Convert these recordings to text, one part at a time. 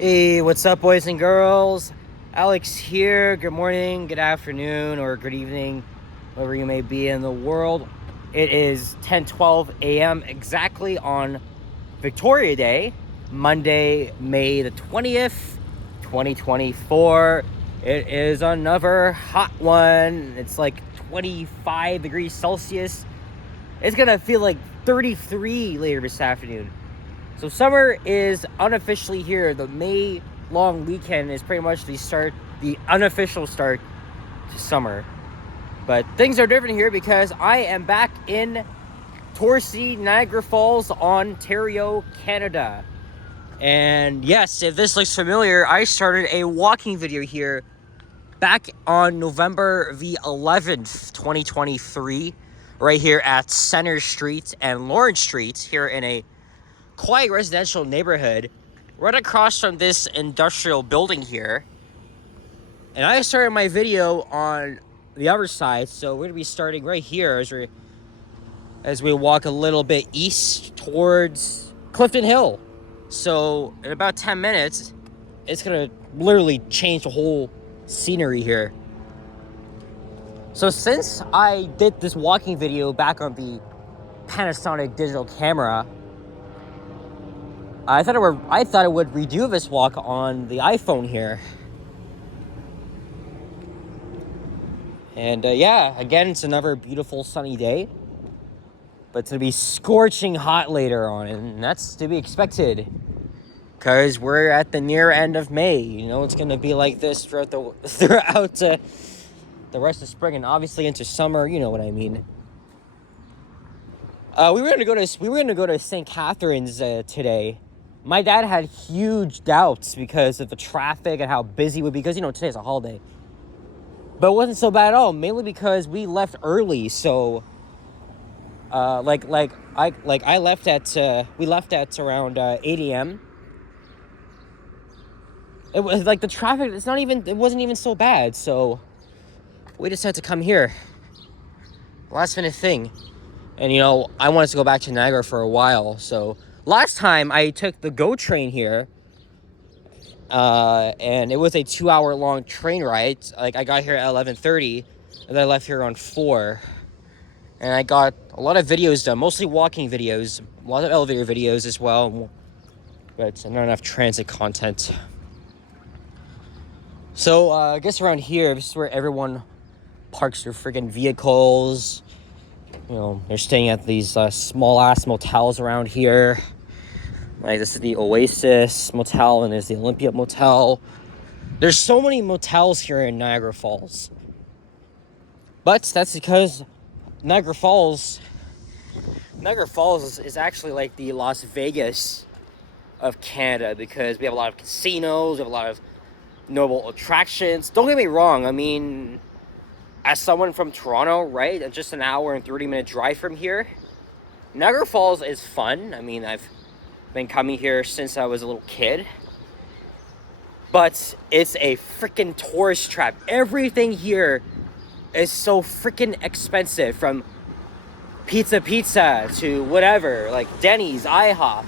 Hey, what's up, boys and girls? Alex here. Good morning, good afternoon, or good evening, wherever you may be in the world. It is 10:12 a.m. exactly on Victoria Day, Monday, May the 20th, 2024. It is another hot one. It's like 25 degrees Celsius. It's gonna feel like 33 later this afternoon. So summer is unofficially here. The May long weekend is pretty much the unofficial start to summer. But things are different here because I am back in Torcy, Niagara Falls, Ontario, Canada. And yes, if this looks familiar, I started a walking video here back on November the 11th, 2023, right here at Center Street and Lawrence Street here in a quiet residential neighborhood right across from this industrial building here. And I started my video on the other side, so we're gonna be starting right here as we walk a little bit east towards Clifton Hill. So in about 10 minutes, it's gonna literally change the whole scenery here. So since I did this walking video back on the Panasonic digital camera, I thought I would redo this walk on the iPhone here. And yeah, again, it's another beautiful sunny day. But it's going to be scorching hot later on, and that's to be expected. Because we're at the near end of May. You know, it's going to be like this throughout the rest of spring and obviously into summer, you know what I mean. We were gonna go to St. Catharines today. My dad had huge doubts because of the traffic and how busy it would be, because, you know, today's a holiday. But it wasn't so bad at all, mainly because we left early, so we left at around 8 a.m. It was like the traffic, it wasn't even so bad, so we decided to come here. Last minute thing. And, you know, I wanted to go back to Niagara for a while, so last time I took the GO train here, and it was a 2-hour long train ride. Like, I got here at 11:30, and then I left here around 4. And I got a lot of videos done, mostly walking videos, a lot of elevator videos as well, but not enough transit content. So, I guess around here, this is where everyone parks their friggin' vehicles. You know, they're staying at these small-ass motels around here. Like, this is the Oasis Motel, and there's the Olympia Motel. There's so many motels here in Niagara Falls. But that's because Niagara Falls is actually like the Las Vegas of Canada, because we have a lot of casinos, we have a lot of notable attractions. Don't get me wrong, I mean, as someone from Toronto, right, and just an hour and 30-minute drive from here, Niagara Falls is fun. I mean, I've been coming here since I was a little kid. But it's a freaking tourist trap. Everything here is so freaking expensive, from pizza to whatever, like Denny's, IHOP.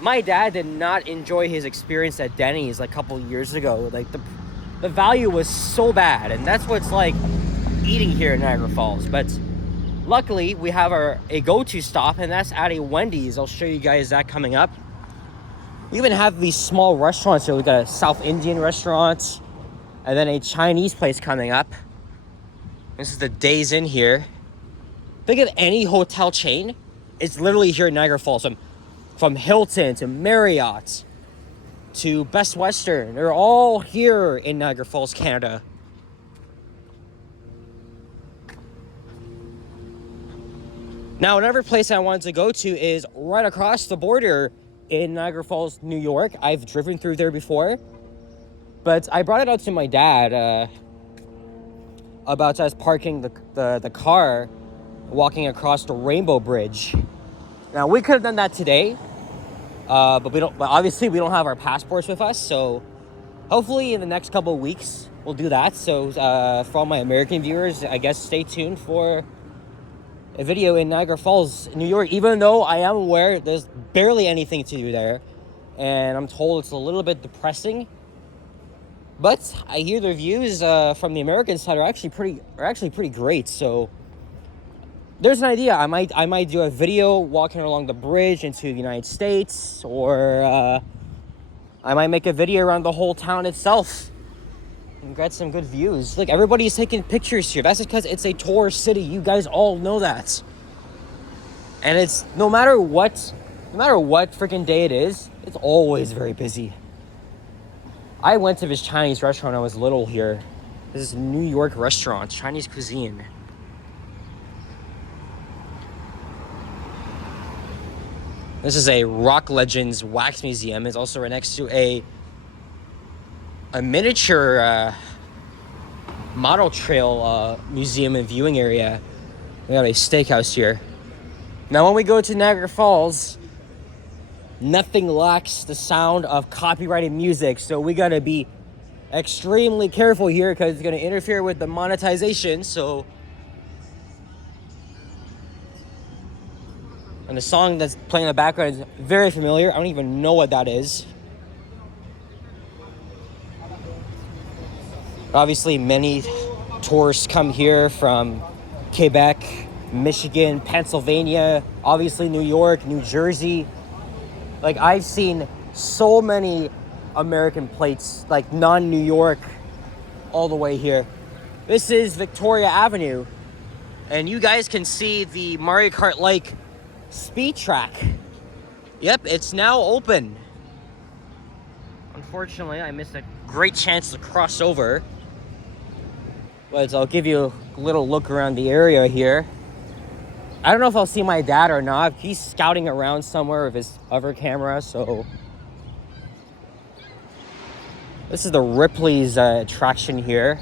My dad did not enjoy his experience at Denny's like a couple years ago. Like, the value was so bad, and that's what it's like eating here in Niagara Falls. But luckily, we have a go-to stop, and that's at a Wendy's. I'll show you guys that coming up. We even have these small restaurants here. We got a South Indian restaurant, and then a Chinese place coming up. This is the Days Inn here. Think of any hotel chain, it's literally here in Niagara Falls. From Hilton to Marriott to Best Western, they're all here in Niagara Falls, Canada. Now, another place I wanted to go to is right across the border in Niagara Falls, New York. I've driven through there before, but I brought it out to my dad about us parking the car, walking across the Rainbow Bridge. Now, we could have done that today, but obviously we don't have our passports with us, so hopefully in the next couple of weeks we'll do that. So for all my American viewers, I guess stay tuned for a video in Niagara Falls, New York, even though I am aware there's barely anything to do there. and I'm told it's a little bit depressing. But I hear the reviews from the American side are actually pretty great. So there's an idea. I might do a video walking along the bridge into the United States, or I might make a video around the whole town itself and get some good views. Look, everybody's taking pictures here. That's because it's a tourist city. You guys all know that. And it's no matter what freaking day it is, it's always very busy. I went to this Chinese restaurant when I was little here. This is a New York restaurant, Chinese cuisine. This is a Rock Legends wax museum. It's also right next to a miniature model trail museum and viewing area. We got a steakhouse here. Now, when we go to Niagara Falls, nothing lacks the sound of copyrighted music, so we gotta be extremely careful here because it's gonna interfere with the monetization. So, and the song that's playing in the background is very familiar. I don't even know what that is. Obviously, many tourists come here from Quebec, Michigan, Pennsylvania, obviously New York, New Jersey. Like, I've seen so many American plates, like non-New York, all the way here. This is Victoria Avenue, and you guys can see the Mario Kart-like speed track. Yep, it's now open. Unfortunately, I missed a great chance to cross over, but I'll give you a little look around the area here. I don't know if I'll see my dad or not. He's scouting around somewhere with his other camera, so. This is the Ripley's attraction here.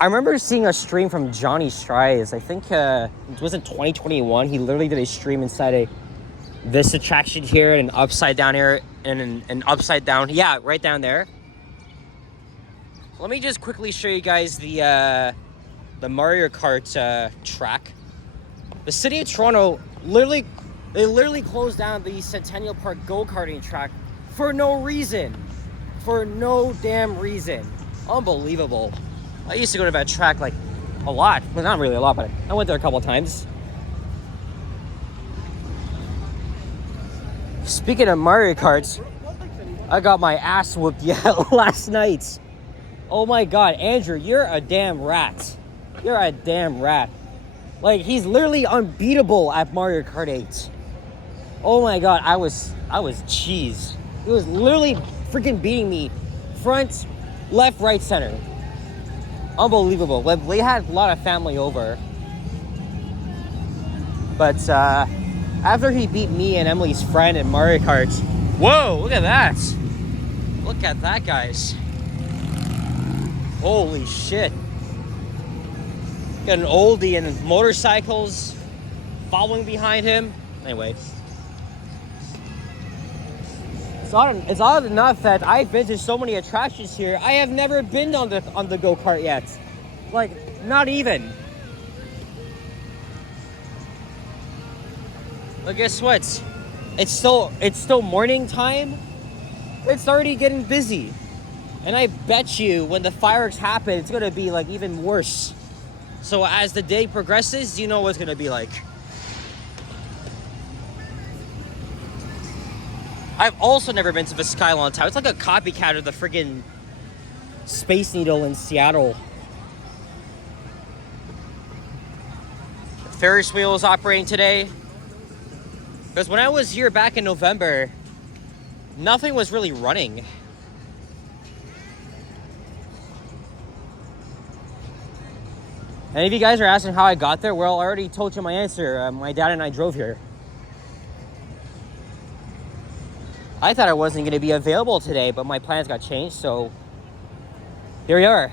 I remember seeing a stream from Johnny Strides. I think it was in 2021. He literally did a stream inside this attraction here, and an upside down here, and an upside down, yeah, right down there. Let me just quickly show you guys the Mario Kart track. The city of Toronto literally closed down the Centennial Park go-karting track for no reason. For no damn reason. Unbelievable. I used to go to that track like a lot. Well, not really a lot, but I went there a couple times. Speaking of Mario Karts, I got my ass whooped last night. Oh my god, Andrew, you're a damn rat. You're a damn rat. Like, he's literally unbeatable at Mario Kart 8. Oh my god, I was cheese. He was literally freaking beating me front, left, right, center. Unbelievable. They had a lot of family over. But after he beat me and Emily's friend in Mario Kart, whoa, look at that. Look at that, guys. Holy shit. Got an oldie and motorcycles following behind him. Anyway. It's odd enough that I've been to so many attractions here. I have never been on the go-kart yet. Like, not even. But guess what? It's still morning time. It's already getting busy. And I bet you when the fireworks happen, it's gonna be like even worse. So as the day progresses, you know what it's gonna be like. I've also never been to the Skylon Tower. It's like a copycat of the friggin' Space Needle in Seattle. The Ferris wheel is operating today. Because when I was here back in November, nothing was really running. And if you guys are asking how I got there, well, I already told you my answer. My dad and I drove here. I thought I wasn't going to be available today, but my plans got changed, so here we are.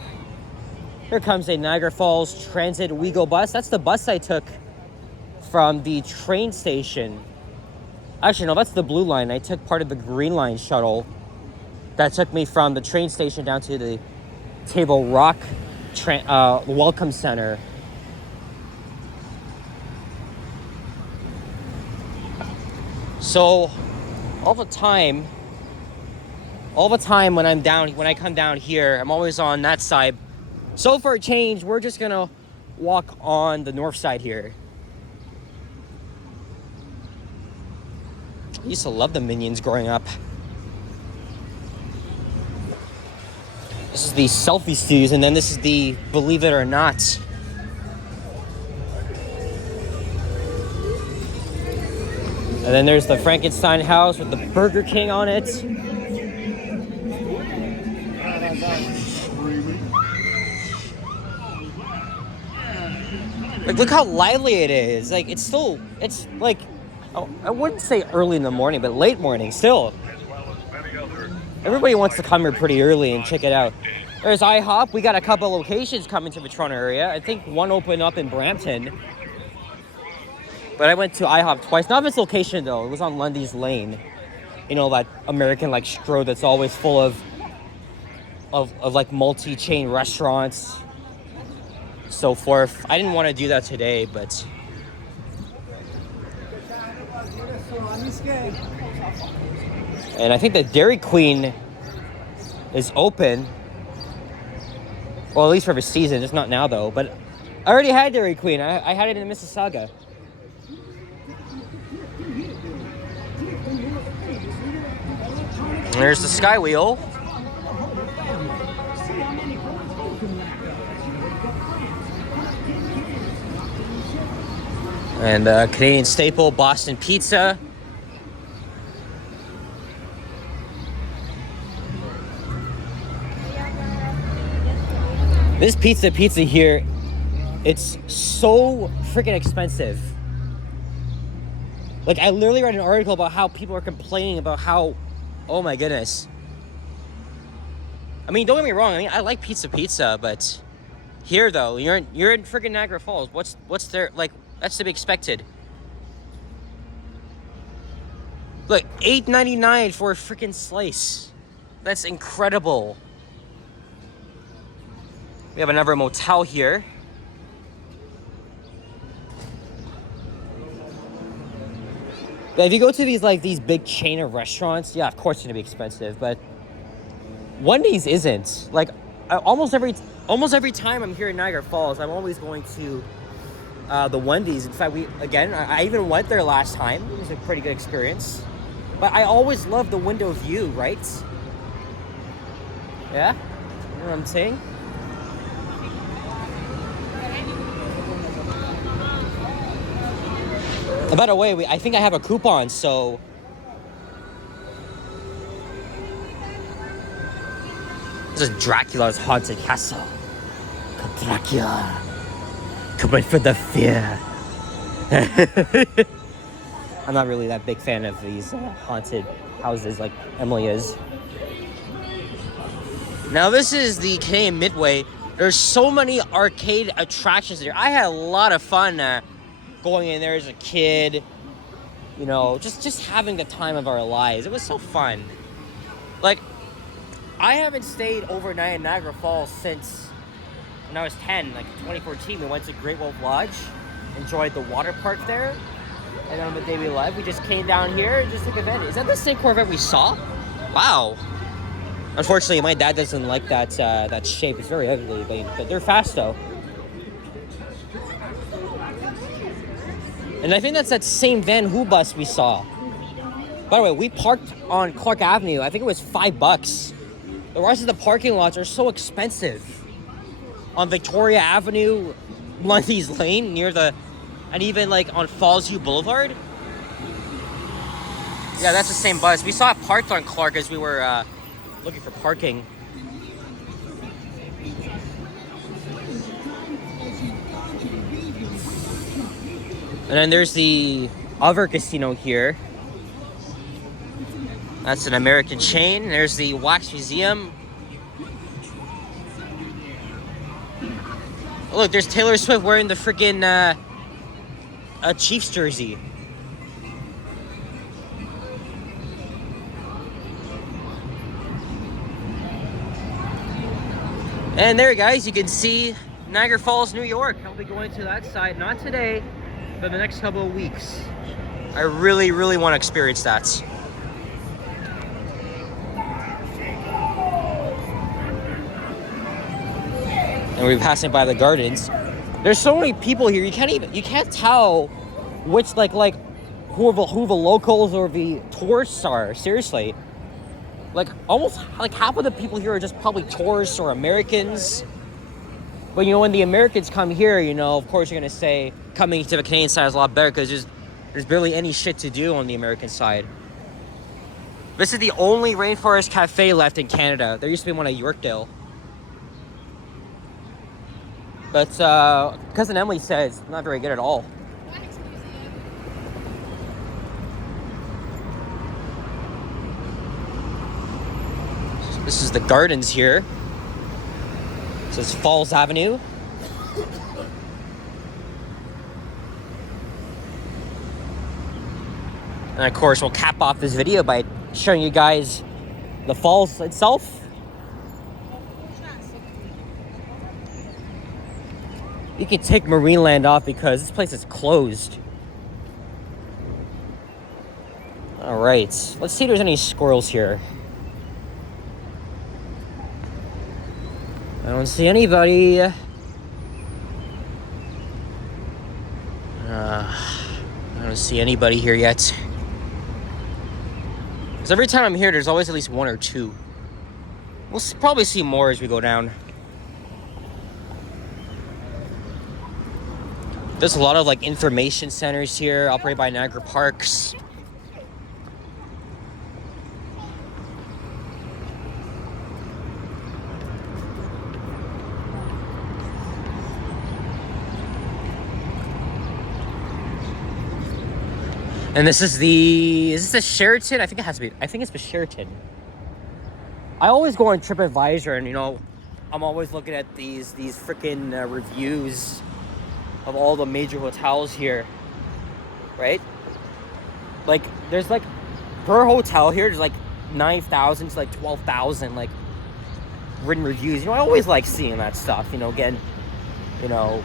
Here comes a Niagara Falls Transit WeGo bus. That's the bus I took from the train station. Actually, no, that's the blue line. I took part of the green line shuttle that took me from the train station down to the Table Rock Welcome Center. So, all the time when I come down here, I'm always on that side. So for a change, we're just gonna walk on the north side here. I used to love the Minions growing up. This is the selfie studios, and then this is the Believe It or Not. And then there's the Frankenstein house with the Burger King on it. Like, look how lively it is. Like, it's like, oh, I wouldn't say early in the morning, but late morning still. Everybody wants to come here pretty early and check it out. There's IHOP. We got a couple locations coming to the Toronto area. I think one opened up in Brampton. But I went to IHOP twice. Not this location, though. It was on Lundy's Lane. You know, that American, like, stroad that's always full of like, multi-chain restaurants. So forth. I didn't want to do that today, but... And I think the Dairy Queen is open. Well, at least for the season. It's not now, though. But I already had Dairy Queen. I had it in Mississauga. And there's the Sky Wheel. And Canadian staple, Boston Pizza. This pizza here, it's so freaking expensive. Like, I literally read an article about how people are complaining about how, oh my goodness. I mean, don't get me wrong. I mean, I like pizza, but here though, you're in freaking Niagara Falls. What's there, like, that's to be expected. Look, $8.99 for a freaking slice. That's incredible. We have another motel here. But if you go to these big chain of restaurants, yeah, of course it's gonna be expensive. But Wendy's isn't. Like, almost every time I'm here in Niagara Falls, I'm always going to the Wendy's. In fact, I even went there last time. It was a pretty good experience. But I always love the window view, right? Yeah, you know what I'm saying? And by the way, I think I have a coupon, so... This is Dracula's haunted castle. Come Dracula. Come right for the fear. I'm not really that big fan of these haunted houses like Emily is. Now this is the Canadian Midway. There's so many arcade attractions there. I had a lot of fun going in there as a kid, you know, just having the time of our lives. It was so fun. Like, I haven't stayed overnight in Niagara Falls since when I was 10, like 2014. We went to Great Wolf Lodge, enjoyed the water park there, and then on the day we left, we just came down here and just took a event. Is that the same Corvette we saw? Wow. Unfortunately, my dad doesn't like that shape. It's very ugly, but they're fast though. And I think that's that same Van Who bus we saw. By the way, we parked on Clark Avenue. I think it was $5. The rest of the parking lots are so expensive. On Victoria Avenue, Lundy's Lane, and even like on Fallsview Boulevard. Yeah, that's the same bus. We saw it parked on Clark as we were looking for parking. And then there's the other casino here. That's an American chain. There's the Wax Museum. Oh, look, there's Taylor Swift wearing the freaking a Chiefs jersey. And there, guys, you can see Niagara Falls, New York. I'll be going to that side, not today, but the next couple of weeks. I really, really want to experience that. and we're passing by the gardens. There's so many people here. You can't tell which like who the locals or the tourists are. Seriously, like almost like half of the people here are just probably tourists or Americans. But you know, when the Americans come here, you know, of course you're gonna say coming to the Canadian side is a lot better because there's barely any shit to do on the American side. This is the only rainforest cafe left in Canada. There used to be one at Yorkdale. But cousin Emily says not very good at all. This is the gardens here. This is Falls Avenue. And of course, we'll cap off this video by showing you guys the falls itself. You can take Marineland off because this place is closed. All right, let's see if there's any squirrels here. I don't see anybody. I don't see anybody here yet. Because every time I'm here, there's always at least one or two. We'll probably see more as we go down. There's a lot of like information centers here operated by Niagara Parks. And this is is this the Sheraton? I think it has to be. I think it's the Sheraton. I always go on TripAdvisor and, you know, I'm always looking at these freaking reviews of all the major hotels here, right? Like, there's like, per hotel here, there's like 9,000 to like 12,000 like written reviews. You know, I always like seeing that stuff, you know, again, you know,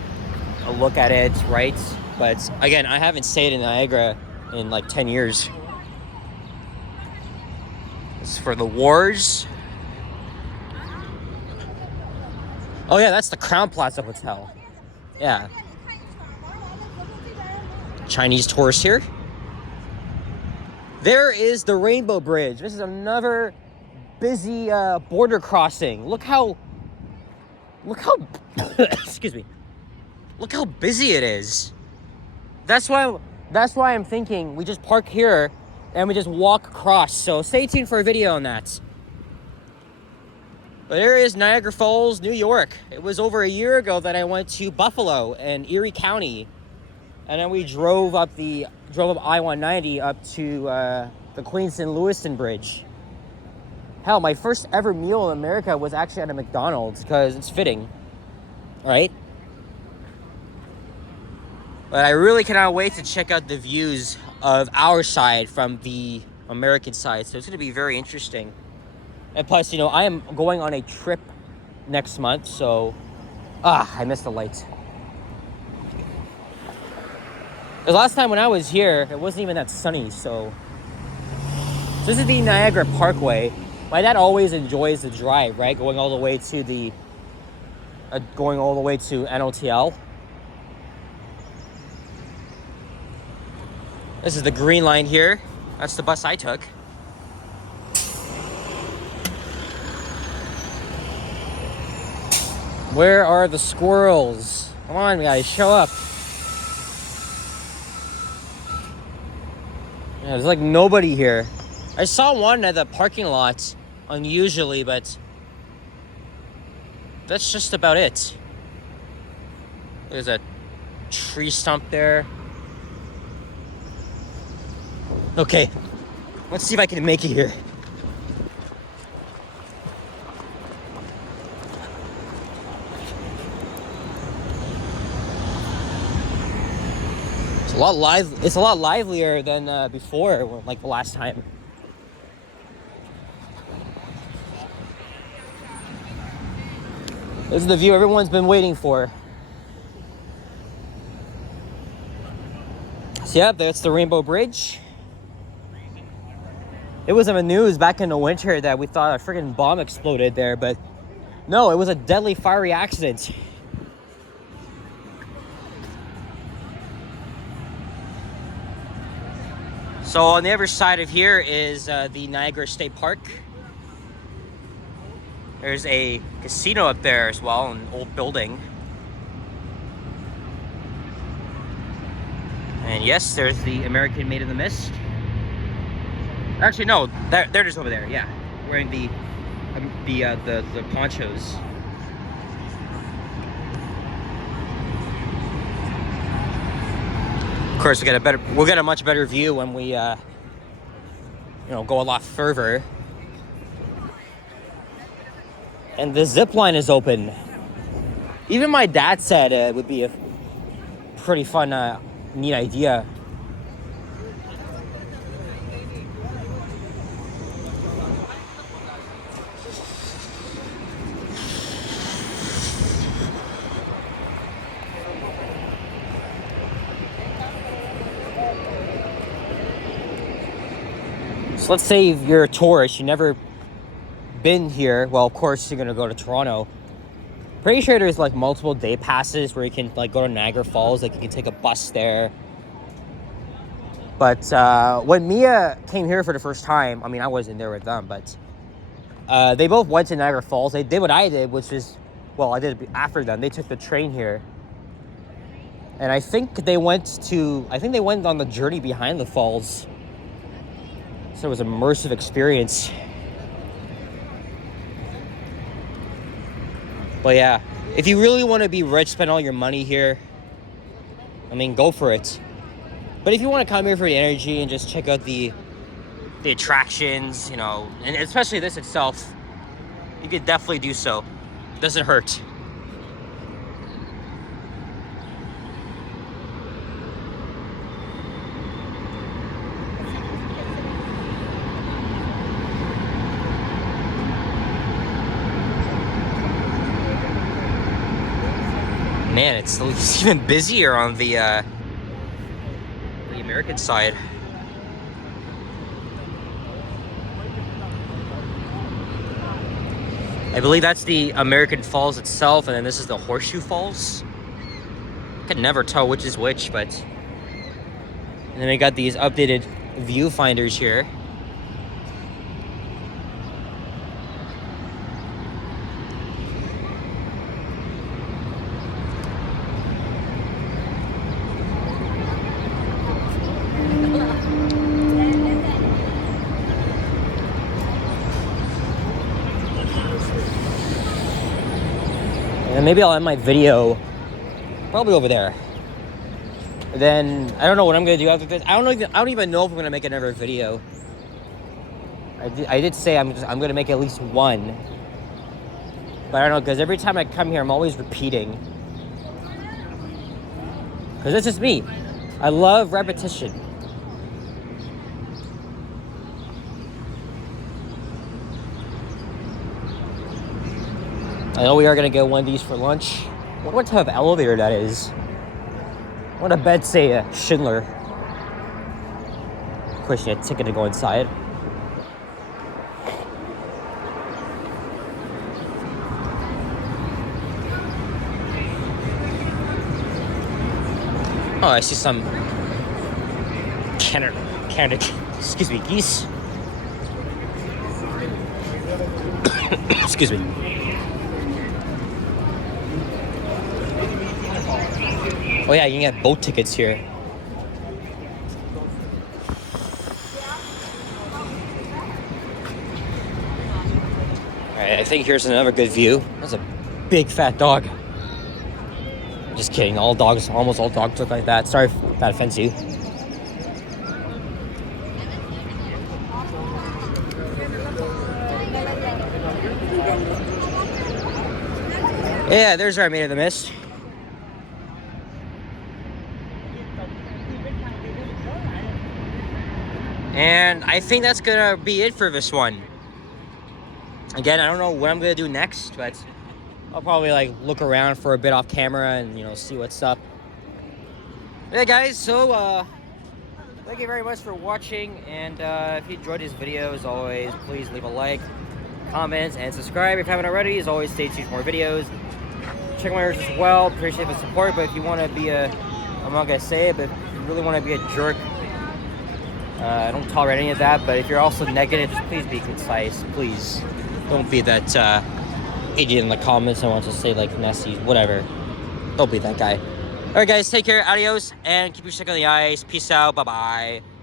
a look at it, right? But again, I haven't stayed in Niagara in like 10 years. This is for the wars. Oh yeah, that's the Crown Plaza Hotel. Yeah. Chinese tourists here. There is the Rainbow Bridge. This is another busy border crossing. Look how excuse me. Look how busy it is. That's why I'm thinking we just park here and we just walk across. So stay tuned for a video on that. But there is Niagara Falls, New York. It was over a year ago that I went to Buffalo and Erie County. And then we drove up I-190 up to the Queenston-Lewiston Bridge. Hell, my first ever meal in America was actually at a McDonald's because it's fitting, right? But I really cannot wait to check out the views of our side from the American side. So it's going to be very interesting. And plus, you know, I am going on a trip next month. So, I missed the light. The last time when I was here, it wasn't even that sunny. So this is the Niagara Parkway. My dad always enjoys the drive, right? Going all the way to NOTL. This is the green line here. That's the bus I took. Where are the squirrels? Come on, guys, show up. Yeah, there's like nobody here. I saw one at the parking lot, unusually, but that's just about it. There's a tree stump there. Okay, let's see if I can make it here. It's a lot livelier than before, like the last time. This is the view everyone's been waiting for. So yeah, that's the Rainbow Bridge. It was in the news back in the winter that we thought a freaking bomb exploded there, but No, it was a deadly fiery accident. So on the other side of here is the Niagara State Park. There's a casino up there as well, an old building. And yes, there's the American Maid in the Mist. Actually, no, there it is over there. Yeah, wearing the ponchos. Of course, we'll get a much better view when we, go a lot further. And the zip line is open. Even my dad said it would be a pretty fun, neat idea. So let's say you're a tourist, you've never been here. Well, of course, you're gonna go to Toronto. Pretty sure there's like multiple day passes where you can like go to Niagara Falls, like you can take a bus there. But when Mia came here for the first time, I mean, I wasn't there with them, but they both went to Niagara Falls. They did what I did, which is, well, I did it after them. They took the train here. And I think they went on the journey behind the falls. So it was an immersive experience. But yeah, if you really want to be rich, spend all your money here, I mean, go for it. But if you want to come here for the energy and just check out the attractions, and especially this itself, you could definitely do so. It doesn't hurt. Man, it's even busier on the American side. I believe that's the American Falls itself, and then this is the Horseshoe Falls. I can never tell which is which, but... And then we got these updated viewfinders here. And maybe I'll end my video probably over there. Then I don't know what I'm gonna do after this. I don't even know if I'm gonna make another video. I did say I'm gonna make at least one, but I don't know, because every time I come here I'm always repeating. Because it's just me. I love repetition. I know we are gonna get one of these for lunch. What type of elevator that is? What a bet say Schindler. Of course, you had a ticket to go inside. Oh, I see some Canada, excuse me, geese. Excuse me. Oh yeah, you can get boat tickets here. Alright, I think here's another good view. That's a big fat dog. Just kidding, almost all dogs look like that. Sorry if that offends you. Yeah, there's our Maid of the Mist. And I think that's gonna be it for this one. Again, I don't know what I'm gonna do next, but I'll probably like look around for a bit off camera and see what's up. Yeah, guys, so thank you very much for watching, and if you enjoyed this video, as always, please leave a like, comments, and subscribe if you haven't already. As always, stay tuned for more videos. Check my yours as well. Appreciate the support, but if you want to be I'm not going to say it, but if you really want to be a jerk, I don't tolerate any of that. But if you're also negative, just please be concise. Please don't be that idiot in the comments and wants to say like messy, whatever. Don't be that guy. All right, guys, take care. Adios, and keep your stick on the ice. Peace out. Bye-bye.